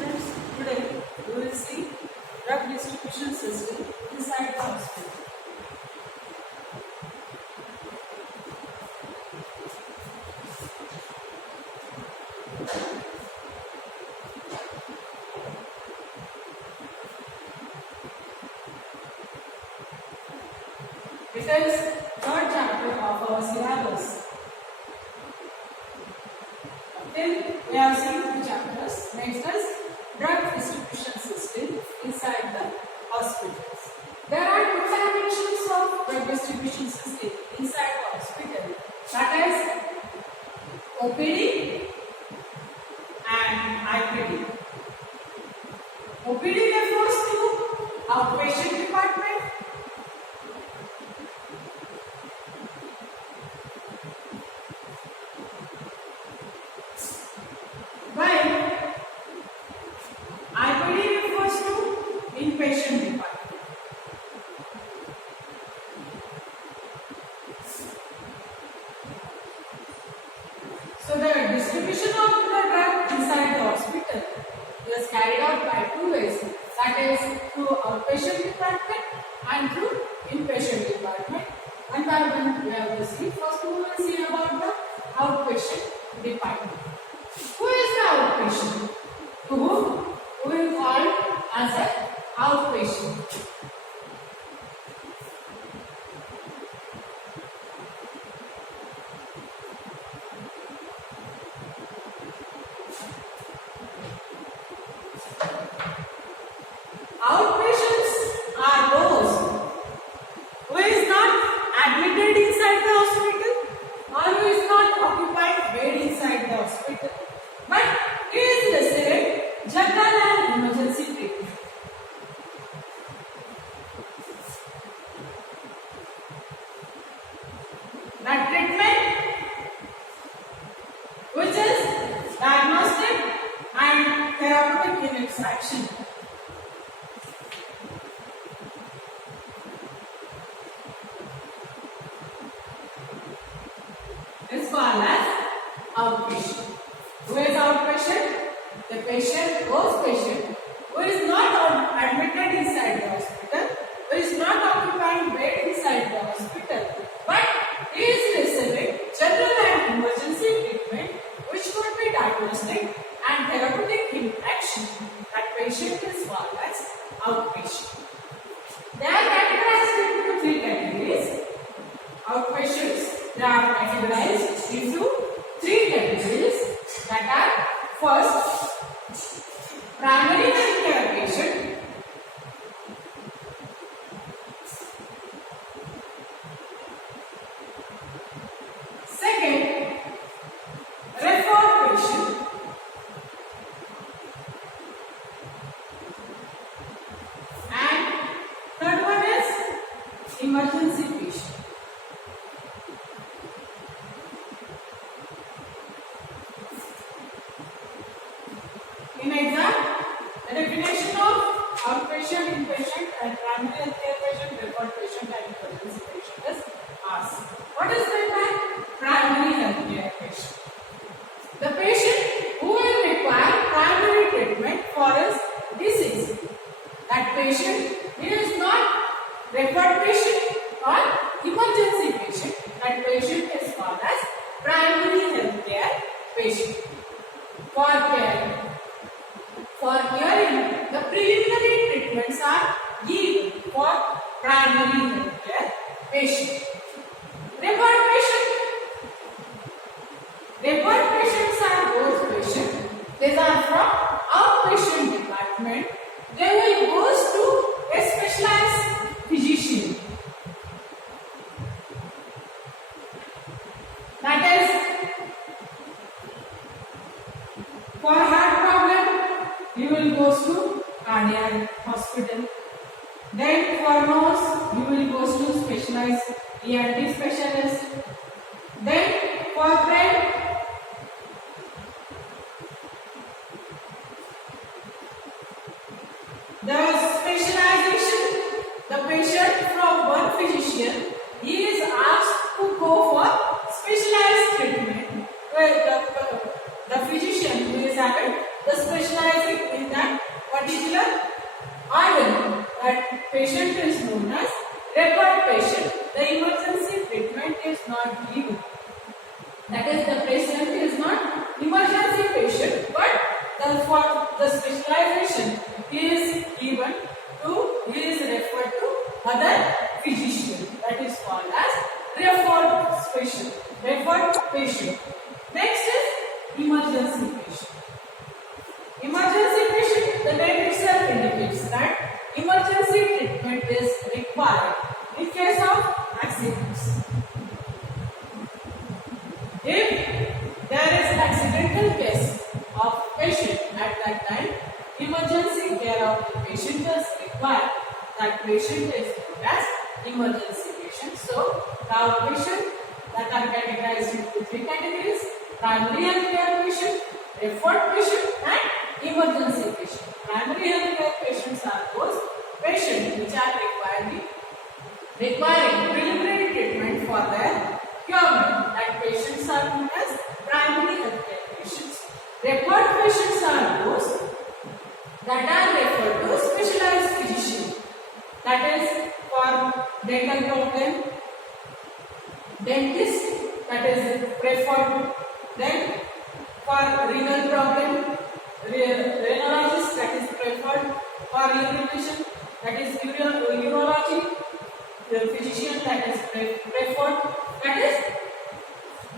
students, today we will see drug distribution system inside the hospital. It is third chapter of our syllabus. Till we have seen two chapters. Next is drug distribution system inside the hospitals. There are two dimensions of drug distribution system inside the hospital. That is OPD and IPD. OPD refers to outpatient department. While IPD refers to inpatient department. So the distribution of the drug inside the hospital is carried out by two ways. That is through outpatient department and through inpatient department. One by one we have to see. First we will see about the outpatient department. Who is the outpatient? To who is called as an outpatient. Outpatients are those who is not admitted inside the hospital or who is not occupied bed inside the hospital, but he is receiving general and emergency treatment. That treatment which is diagnostic and therapeutic in its action. Is called as outpatient. Who is outpatient? The patient, those patient who is not admitted inside the hospital, who is not occupying bed inside the hospital, but he is receiving general and emergency treatment which could be diagnostic and therapeutic in action. That patient is called as outpatient. They are categorized into three categories. Outpatients, they are categorized into three categories, that are first, primary healthcare patient, second, referred patient, and third one is emergency patient. In exam, the definition of outpatient, inpatient, and primary healthcare patient, referred patient, and emergency patient is asked. What is meant by primary healthcare patient? The patient who will require primary treatment for his disease. That patient is not referred patient or emergency patient. That patient is called as primary healthcare patient. For hearing, the preliminary treatments are given for primary healthcare patient. Referred patients are those patients. These are from outpatient department. They will go to a specialized physician. That is, for heart problem, you will go to cardiac hospital. Then for nose, you will go to specialized ENT specialist. Then for brain, the specialization, the patient from one physician, he is asked to go for specialized treatment. The physician who is having the specializing in the patient is known as referred patient. The emergency treatment is not given. That is, the patient is not emergency patient, but for the specialization is given to, he is referred to other physician. That is called as referred patient. Referred patient. Next is emergency patient. Emergency patient, the name itself indicates that emergency treatment is required in case of accidents. If there is accidental case of patient at that time, emergency care of the patient is required. That patient is known as emergency patient. So, the outpatient that are categorized into three categories: primary health care patient, referred patient, and emergency patient. Primary health care patients are those patients which are requiring preliminary treatment for their curement. That patients are known as primary health care patients. Referred patients are those that are referred to specialized physician. That is for dental problem, dentist, that is referred. Then for renal problem, rhinologist, that is referred. For urination, that is urology, the physician, that is referred. That is,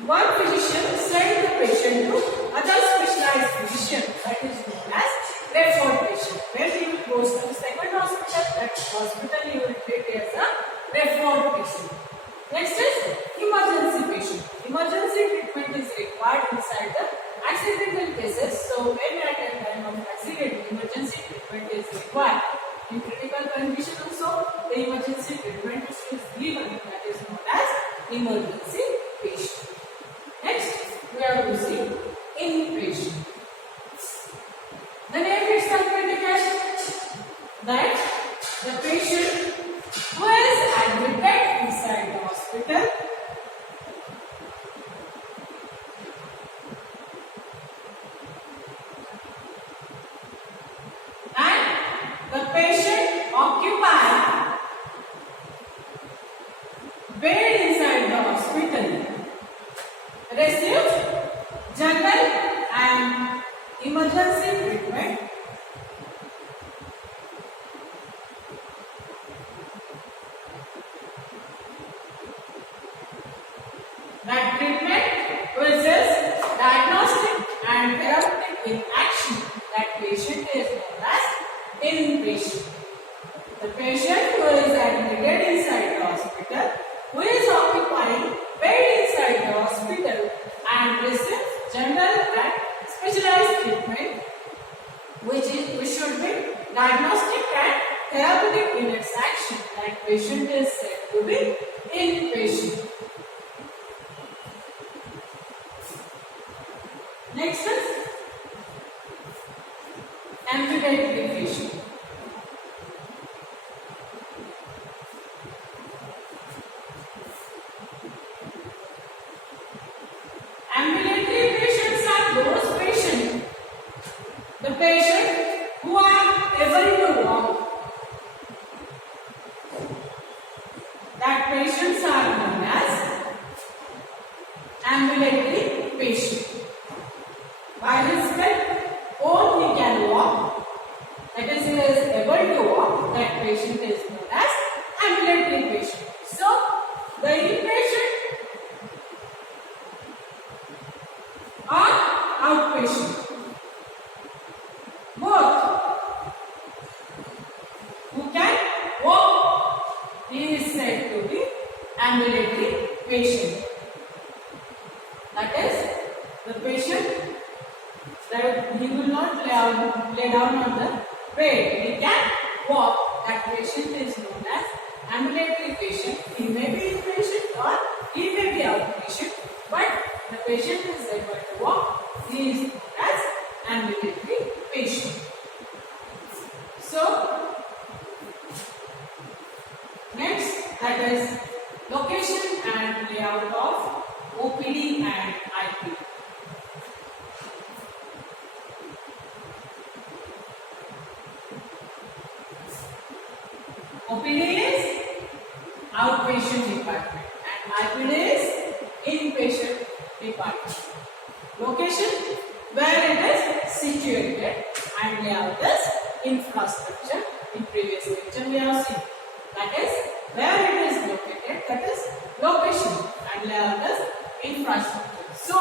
one physician send the patient to other specialized physician, that is known as referred patient. When he goes to the second hospital, that hospital he will treat as a referred patient. Next is emergency patient. Emergency treatment is required inside the accidental cases. So when at a time of accident, emergency treatment is required. In critical condition also, the emergency treatment is given. That is known as emergency patient. Next, we are to see inpatient. The name itself indicates that the patient who is admitted inside the hospital and the patient occupies bed inside the hospital receives general and emergency treatment. That treatment which is diagnostic and therapeutic in action. That patient is known as inpatient. The patient who is admitted inside the hospital, who is occupying bed inside the hospital and receives general and specialized treatment, which should be diagnostic and therapeutic in its action. That patient is said to be inpatient. Next is ambulatory patient. Ambulatory patients are those patients, the patient who are able to walk. That patients are known as ambulatory patient. By his own he can walk. That is, he is able to walk. That patient is known as ambulatory patient. So, the inpatient or outpatient, both who can walk, he is said to be ambulatory patient. That is, the patient that he will not lay down on the bed, he can walk. That patient is known as ambulatory patient. He may be inpatient or he may be outpatient, but the patient is able to walk. He is known as ambulatory patient. So, next, that is location and layout of OPD and IPD. OPD is outpatient department and IPD is inpatient department. Location where it is situated and layout is infrastructure. In previous lecture we have seen that is where it is located, that is location, and layout is infrastructure. So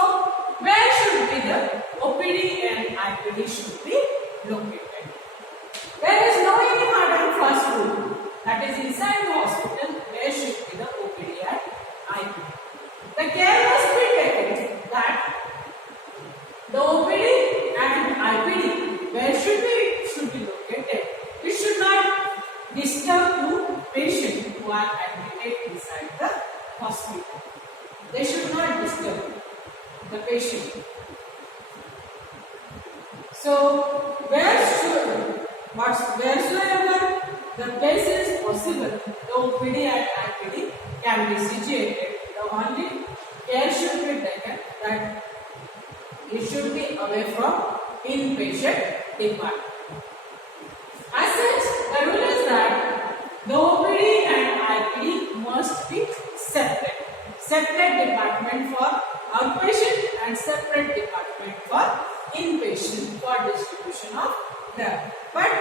where should be the OPD and IPD should be located? There is no any hard and fast rule, that is inside the hospital where should be the OPD and IPD. The care must be taken that the OPD and IPD where should be located. It should not disturb to patients who are admitted inside the hospital. They should not disturb the patient. So wheresoever the place is possible, the OPD and IPD can be situated. The only care should be taken that it should be away from inpatient department. As such, the rule is that the OPD and IPD must be separate. Separate department for outpatient and separate department for inpatient for distribution of drug. But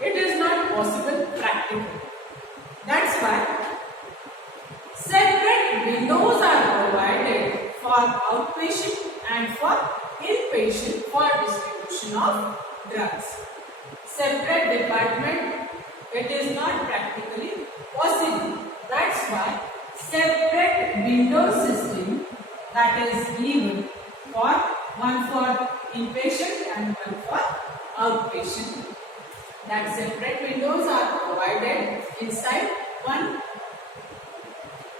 it is not possible practically. That's why separate windows are provided for outpatient and for inpatient for distribution of drugs. Separate department, it is not practically possible. That's why separate window system that is given for one for inpatient and one for outpatient. That separate windows are provided inside one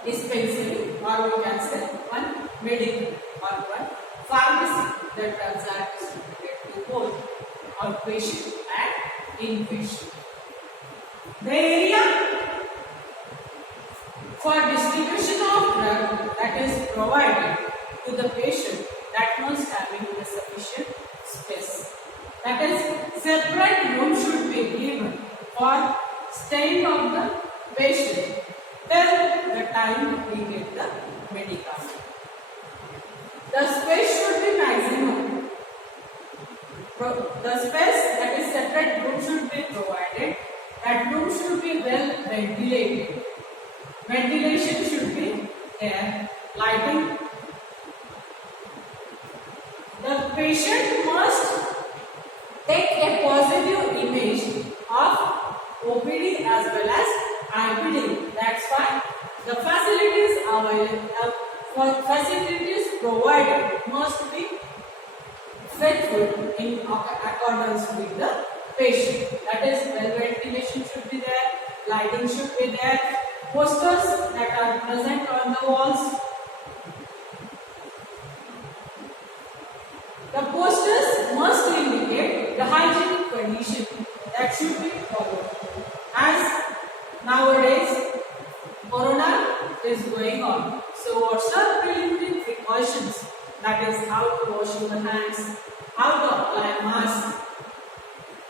dispensary, or we can say one medical or one pharmacy that drugs are distributed to both outpatient and inpatient. The area for distribution of drug that is provided to the patient, that must having the sufficient space. That is, separate room should be given for staying of the patient till the time we get the medicament. The space should be maximum. The space, that is separate room, should be provided. That room should be well ventilated. Ventilation should be there. Lighting. The patient must take a positive image of OPD as well as IPD. That's why the facilities provided must be faithful in accordance with the patient. That is, well ventilation should be there, lighting should be there, posters that are present on the walls. The posters must indicate the hygienic condition that should be followed. As nowadays Corona is going on, so what are preliminary precautions? That is, how to wash your hands, how to apply mask,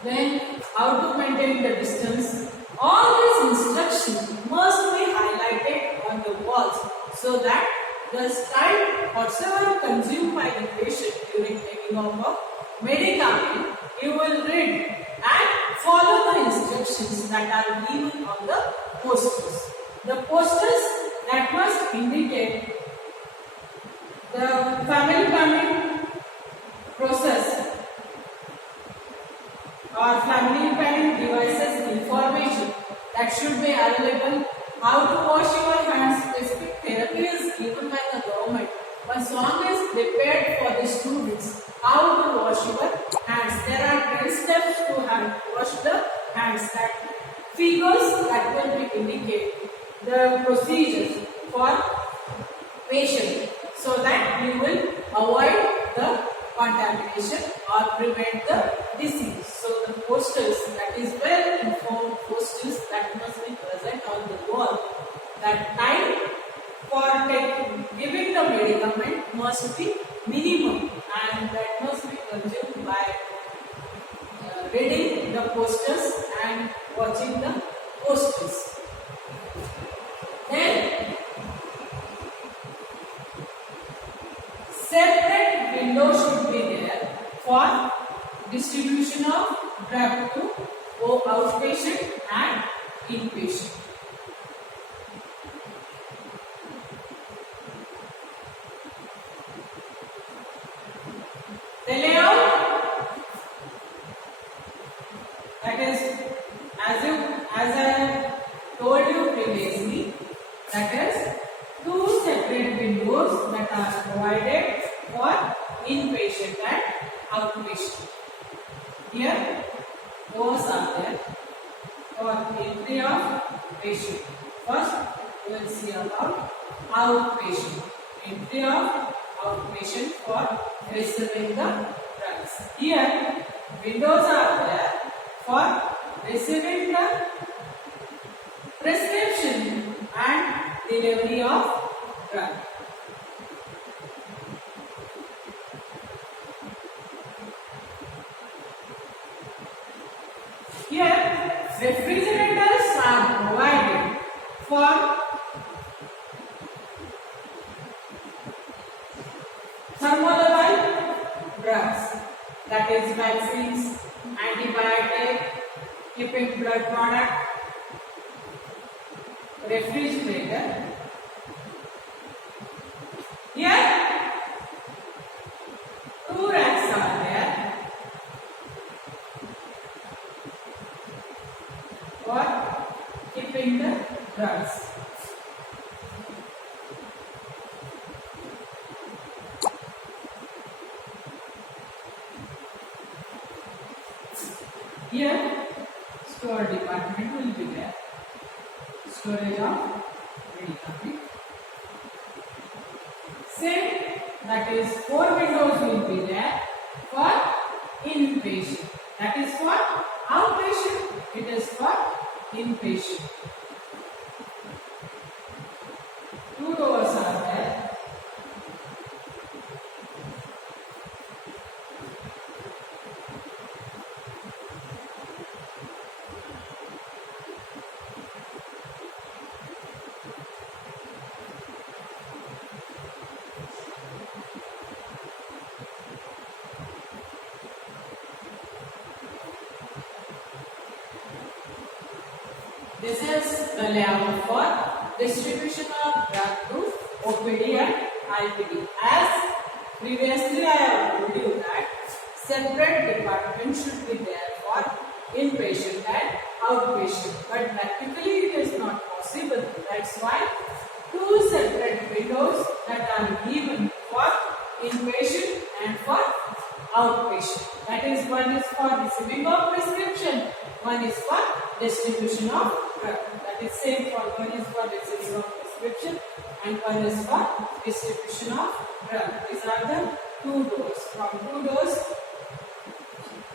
then how to maintain the distance. All these instructions must be highlighted on the walls so that the time whatsoever consumed by the patient during taking of medicament, you will read and follow the instructions that are given on the posters. The posters that must indicate the family planning process or family planning devices information that should be available. How to wash your hands, specific therapy is given by the government. One song is prepared for the students. How to wash your hands. There are 10 steps to wash the hands. That figures that will be indicate the procedures for patient, so that you will avoid the contamination or prevent the disease. So the posters, that is well informed posters that must be present on the wall. That time for giving the medicament must be minimum, and that must be consumed by reading the posters and watching the hospice. Then separate window should be there for distribution of drug to outpatient and inpatient. The layout, that is, as I told you previously, that is two separate windows that are provided for inpatient and outpatient. Here, doors are there for entry of patient. First, we will see about outpatient. Entry of outpatient for receiving the drugs. Here, windows are there for receiving the prescription and delivery of drug. Here, refrigerators are provided for thermolabile drugs, that is vaccines, antibiotic, keeping blood product, refrigerator. Here, two racks are there for keeping the drugs. Here, store department will be there. Storage of medicament. Same, that is, four windows will be there for inpatient. That is for outpatient. It is for inpatient. Two doors are there. This is the layout for distribution of drug to OPD and IPD. As previously I have told you that separate department should be there for inpatient and outpatient, but practically it is not possible. That's why two separate windows that are given for inpatient and for outpatient. That is, one is for receiving of prescription, one is for distribution of drug. That is same for one is for receiving of prescription and one is for distribution of drug. These are the two doors. From two doors,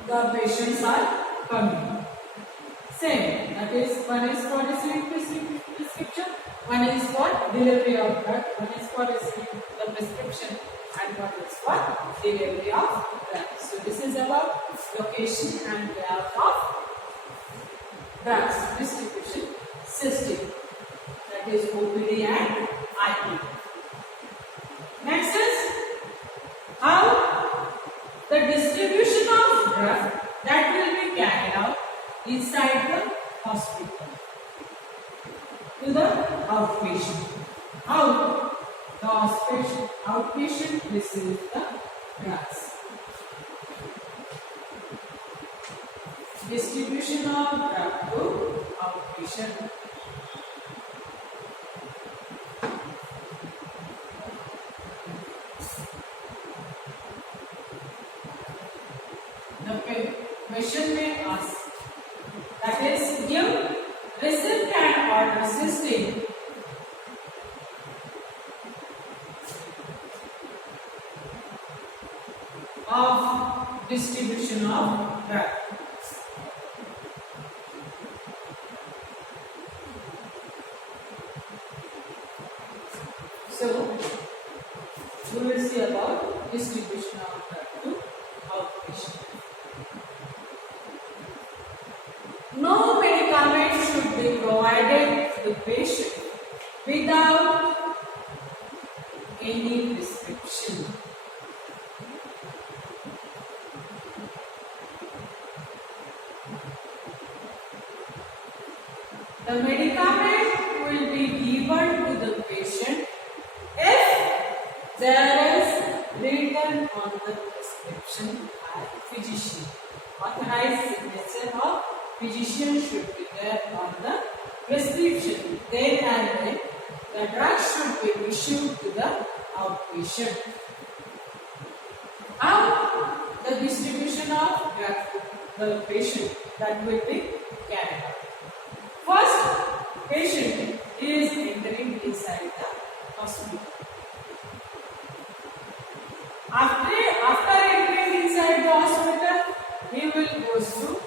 the patients are coming. Same. That is, one is for receiving prescription, one is for delivery of drug, one is for receiving the prescription, and one is for delivery of drug. So this is about location and layout of drugs distribution system, that is OPD and IPD. Next is how the distribution of drug that will be carried out inside the hospital to the outpatient. How the outpatient receives the drugs. Distribution of drug to outpatient. The question may ask, that is, give receipt and order system of distribution of drug. So, we will see about distribution of drug to outpatient. No medicament should be provided to the patient without any prescription. The medicament will be given to the patient if there is written on the prescription by physician. Authorized signature of physician should be there on the prescription. Then and then the drug should be issued to the outpatient. How the distribution of drug to the patient that will be carried out. First, patient is entering inside the hospital. After entering inside the hospital, he will go to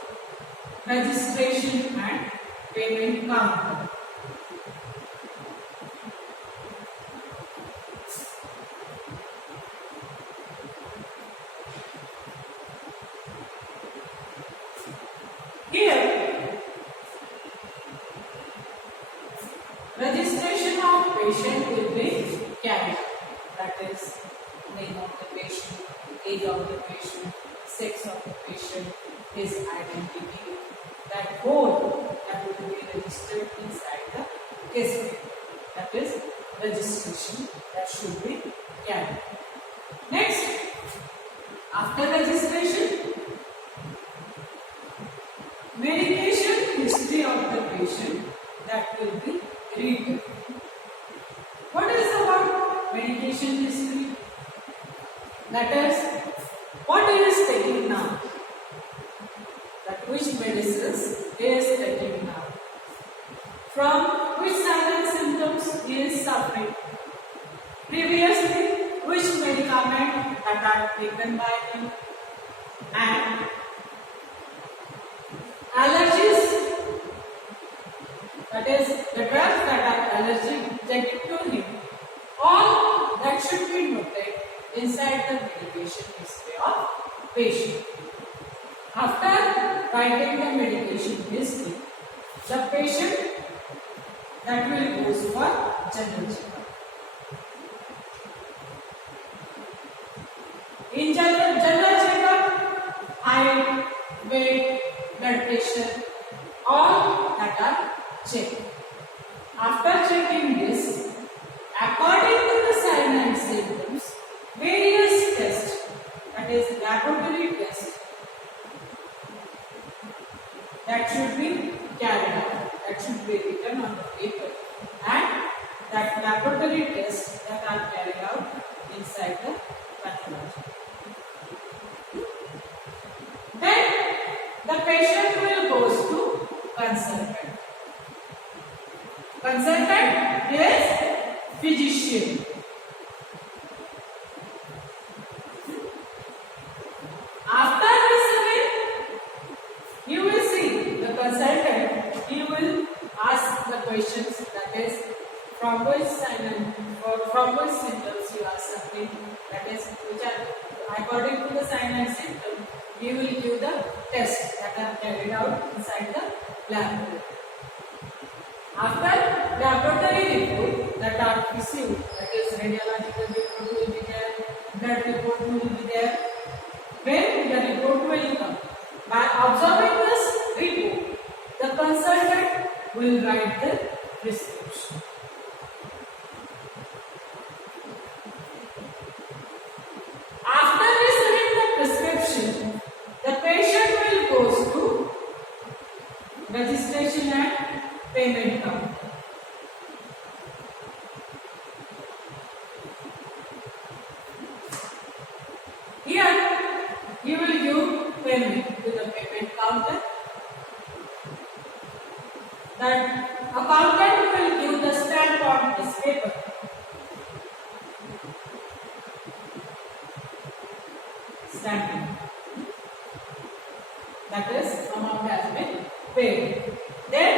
registration and payment counter. Here, registration of patient will be carried out. That is, name of the patient, age of the patient, sex of the patient, his identity. That whole that will be registered inside the case file. That is registration that should be carried out. Next, after registration, medication history of the patient that will be written. What is about medication history? That is, what he is taking now? That which medicines he is taking now? From which signs and symptoms he is suffering? Previously, which medicament that are taken by him? And allergies, that is the drugs that are allergic to him, all that should be noted inside the medication history of patient. After writing the medication history, the patient that will go for general checkup. In general checkup, height, weight, blood pressure, all that are checked. After checking this, according to the signs and symptoms, various tests, that is laboratory tests, that should be carried out, that should be written on the paper, and that laboratory tests that are carried out inside the pathology. Then the patient will go to consultant. Consultant is physician. After receiving, you will see the consultant, he will ask the questions, that is, from which symptoms you are suffering, that is, which are according to the sign and symptom, he will give the tests that are carried out inside the laboratory. After laboratory report that are received, that is radiological report will be there, blood report will be there. When the report will come, by observing this report, the consultant will write the prescription. After receiving the prescription, the patient will go to registration and payment counter. Here, he will give payment to the payment counter. That accountant will give the stamp on this paper. Stamping. That is, amount has been paid. Then,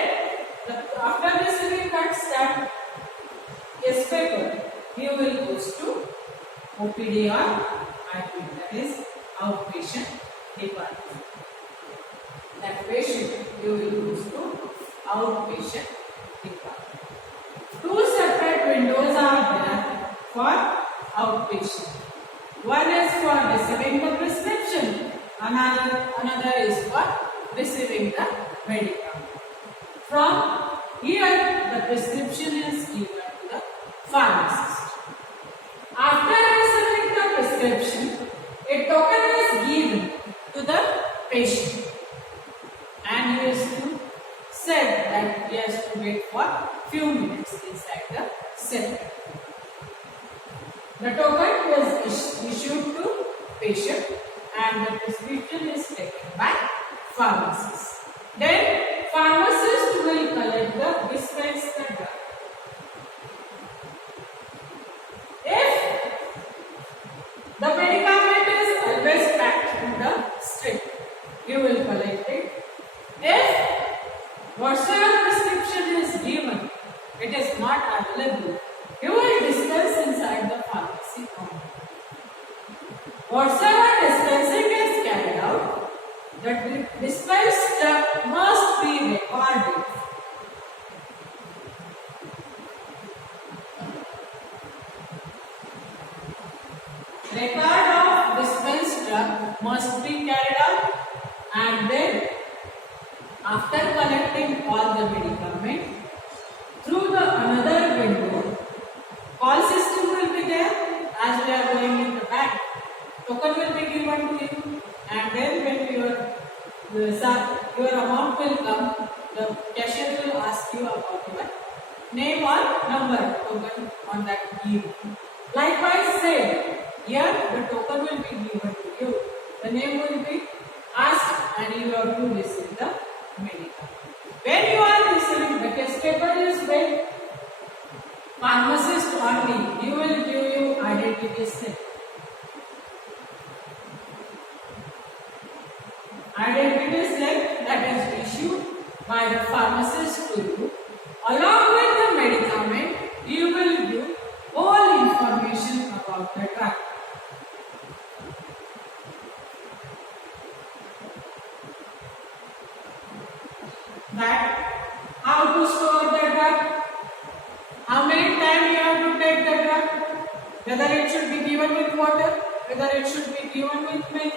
after receiving that stamp case paper, he will go to OPD or IP, that is outpatient department. That patient, you will go to outpatient department. Two separate windows are there for outpatient. One is for receiving the prescription, another is for receiving the medicament. From here, the prescription is given to the pharmacist. After receiving the prescription, a token is given to the patient, and he is to said that he has to wait for few minutes inside the center. The token is issued to patient and the prescription is taken by pharmacist. Then pharmacist will collect the dispensed drug. If the medicament is always packed in the strip, you will collect it. If whatsoever prescription is given, it is not available, you will dispense inside the pharmacy only. Whatsoever dispensing is carried out, the dispensed drug must be recorded. Record of dispensed drug must be carried out, and then after collecting all the medicament through the another window, call system will be there as we are going in the back. Token will be given to you, and then when your amount will come, the cashier will ask you about your name or number token on that given. Likewise said, here the token will be given to you. The name will be asked and you have to receive the medicament. When you are receiving the case paper is with pharmacist only, he will give you identity slip. Identity slip that is issued by the pharmacist to you. Along with the medicament, you will give all information about the drug. That how to store the drug, how many times you have to take the drug, whether it should be given with water, whether it should be given with milk,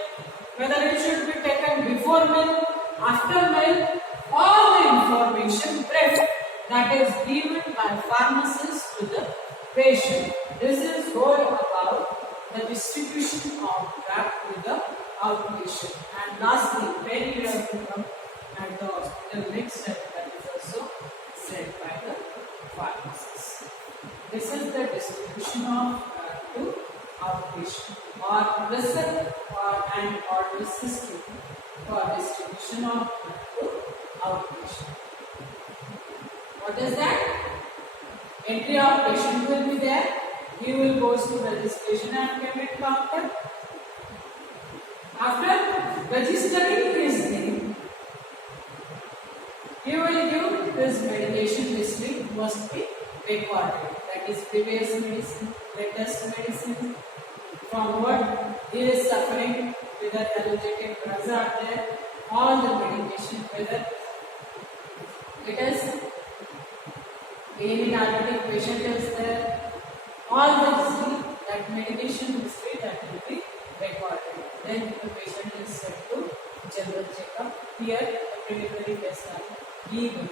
whether it should be taken before milk, after milk, all the information brief that is given by pharmacist to the patient. This is all about the distribution of drug to the outpatient. And lastly, when you have to come at the hospital next step, that is also said by the pharmacist. This is the distribution of drug to outpatient or receipt and order system for distribution of drug to outpatient. What is that? Entry of patient will be there. He will go to registration and payment counter. After registering his name, he will give his medication history must be recorded. That is previous medicine, latest medicine, from what he is suffering, whether allergic drugs are there, all the medication, whether it is any diabetic patient is there, all the history, that medication history that will be recorded. Then the patient is sent to general checkup. Here the preliminary tests are given.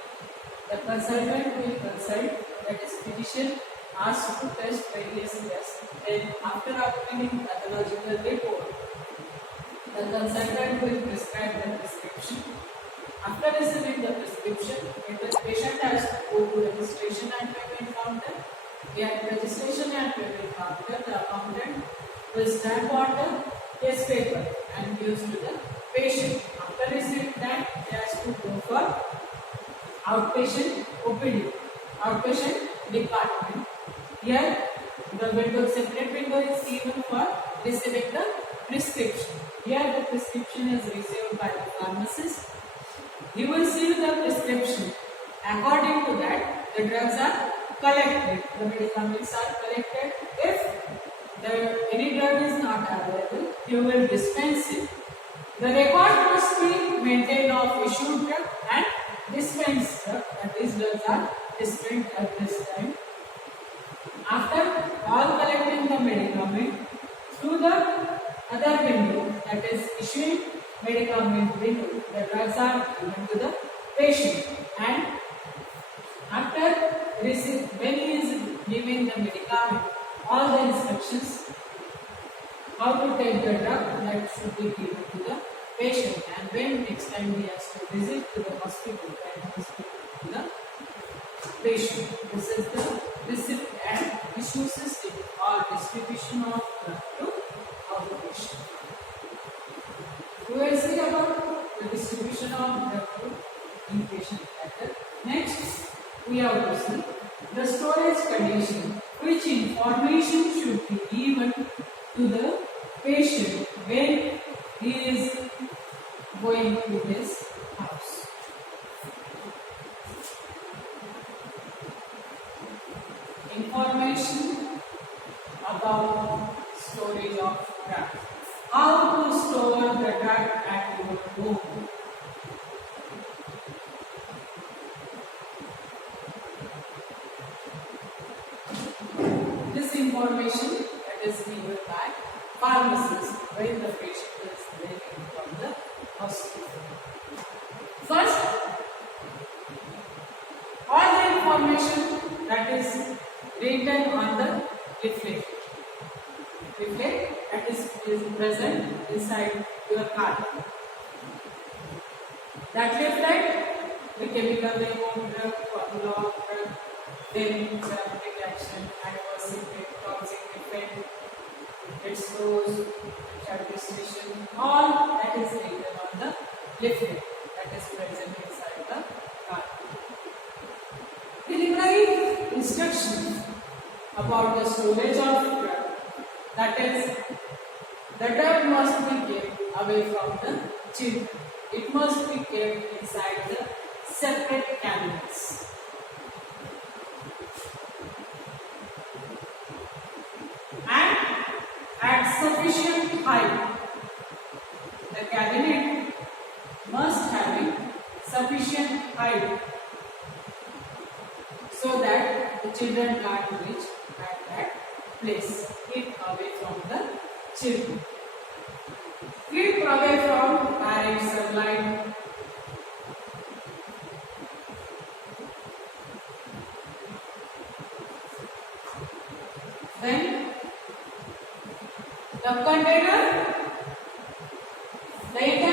The consultant will consult, that is physician asked to test various tests. Then after obtaining pathological report, the consultant will prescribe the prescription. After receiving the prescription, the patient has to go to registration and payment counter. At registration and payment counter, the accountant will stamp on the case paper and gives to the patient. After receiving that, he has to go for outpatient OPD, outpatient department. Here, the window, separate window is given for receiving the prescription. Here, the prescription is received by the pharmacist. He will see the prescription. According to that, the drugs are collected, the medicaments are collected. If any drug is not available, you will dispense it. The record must be maintained of issued drug and dispensed drug, and these drugs are spent at this time. After all collecting the medicament through the other window, that is issuing medicament window, the drugs are given to the patient, and after when he is giving the medicament, all the instructions how to take the drug that should be given to the patient, and when next time he has to visit to the hospital, then he is given to the patient. This is the receipt and issue system or distribution of drug to outpatient. We will see about the distribution of drug to inpatient later. Next, we have to see the storage condition, which information should be given to the patient when he is going to his house. Information about storage of drug. How to store the drug at your home. This information that is given by pharmacist when the patient is leaving from the hospital. First, all the information that is written on the leaflet that is present inside your card. That leaflet, the chemical name of drug, formula of drug, then therapeutic action, adverse effect, toxic effect, its dose, administration, all that is written on the leaflet that is present inside the card. Delivery instructions about the storage of drug, that is, the drug must be kept away from the children. It must be kept inside the separate cabinets. And at sufficient height. The cabinet must have sufficient height so that the children can't reach at that place. Keep away from the children. Keep away from direct sunlight. Then the container